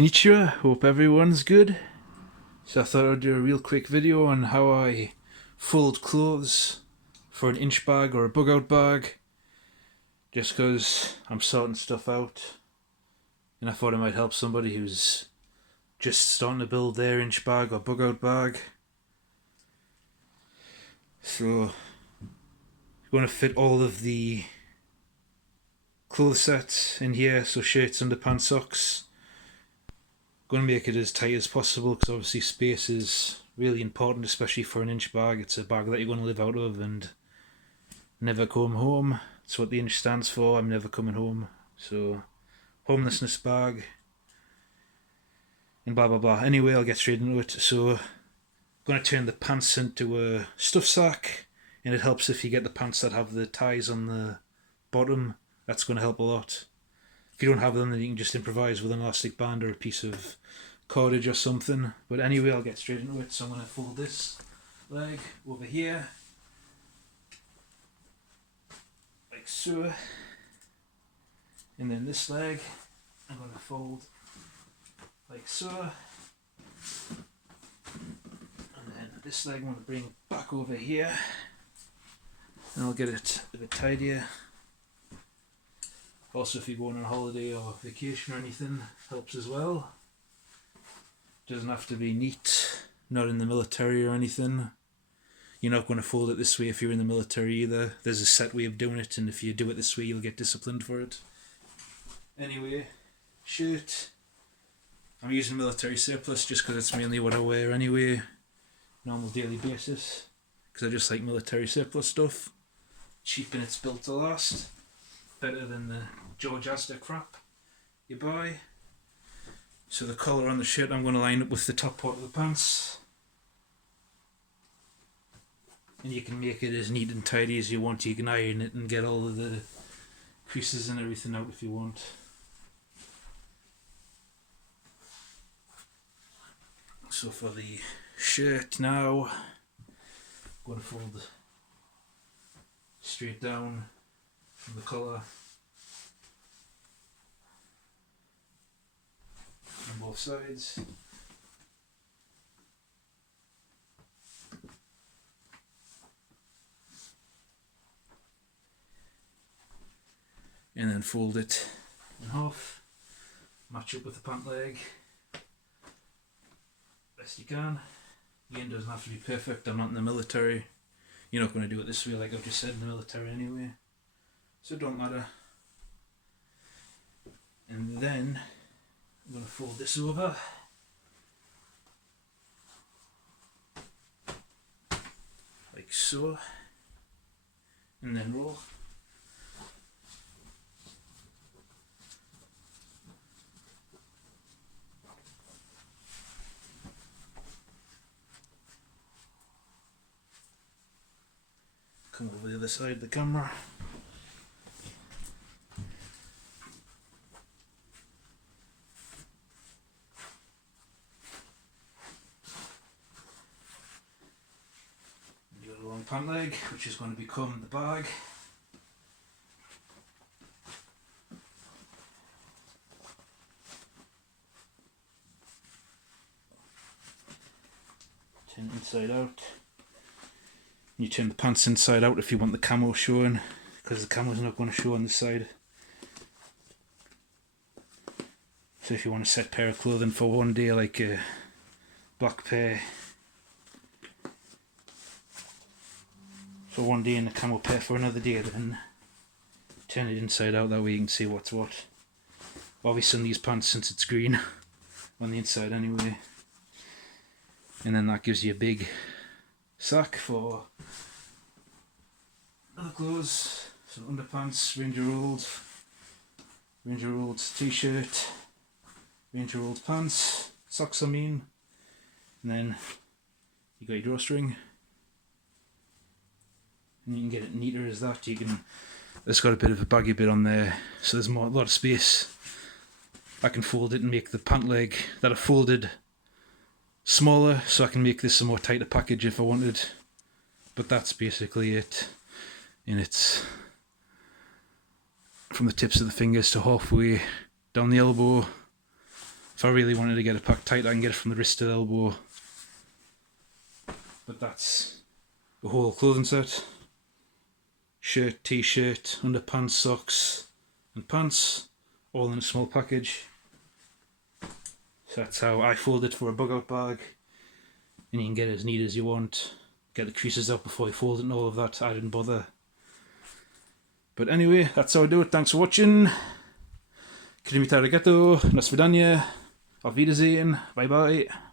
Konnichiwa, hope everyone's good. So I thought I'd do a real quick video on how I fold clothes for an inch bag or a Bugout bag, just because I'm sorting stuff out and I thought it might help somebody who's just starting to build their inch bag or Bugout bag. So I'm going to fit all of the clothes sets in here, so shirts, underpants, socks. Going to make it as tight as possible because obviously space is really important, especially for an inch bag. It's a bag that you're going to live out of and never come home. That's what the inch stands for. I'm never coming home. So homelessness bag and blah blah blah. Anyway, I'll get straight into it. So I'm going to turn the pants into a stuff sack, and it helps if you get the pants that have the ties on the bottom. That's going to help a lot. If you don't have them, then you can just improvise with an elastic band or a piece of cordage or something. But anyway, I'll get straight into it. So I'm going to fold this leg over here, like so. And then this leg, I'm going to fold like so. And then this leg, I'm going to bring back over here. And I'll get it a bit tidier. Also, if you're going on holiday or vacation or anything, helps as well. Doesn't have to be neat, not in the military or anything. You're not going to fold it this way if you're in the military either. There's a set way of doing it, and if you do it this way, you'll get disciplined for it. Anyway, shirt. I'm using military surplus just because it's mainly what I wear anyway, normal daily basis. Because I just like military surplus stuff. Cheap and it's built to last. Better than the George Asda crap you buy. So the collar on the shirt I'm going to line up with the top part of the pants. And you can make it as neat and tidy as you want. You can iron it and get all of the creases and everything out if you want. So for the shirt now, I'm going to fold straight down from the collar on both sides. And then fold it in half, match up with the pant leg best you can. Again, doesn't have to be perfect. I'm not in the military. You're not going to do it this way like I've just said in the military anyway. So it don't matter. And then I'm going to fold this over. Like so. And then roll. Come over the other side of the camera. You got a long pant leg, which is going to become the bag. Turn it inside out. You turn the pants inside out if you want the camo showing, because the camo's not going to show on the side. So if you want a set pair of clothing for one day, like a black pair for one day and a camo pair for another day, then turn it inside out, that way you can see what's what. Obviously in these pants, since it's green on the inside anyway. And then that gives you a big sack for other clothes. So underpants, Ranger Rolled t-shirt, Ranger Rolled pants, socks I mean, and then you got your drawstring, and you can get it neater as that. It's got a bit of a baggy bit on there, so there's a lot of space. I can fold it and make the pant leg that I folded smaller, so I can make this a more tighter package if I wanted. But that's basically it. And it's from the tips of the fingers to halfway down the elbow. If I really wanted to get it packed tight, I can get it from the wrist to the elbow. But that's the whole clothing set. Shirt, t-shirt, underpants, socks and pants, all in a small package. So that's how I fold it for a Bugout bag. And you can get it as neat as you want. Get the creases out before you fold it and all of that. I didn't bother. But anyway, that's how I do it. Thanks for watching. Krimi arigato, na svidania, auf Wiedersehen, bye bye.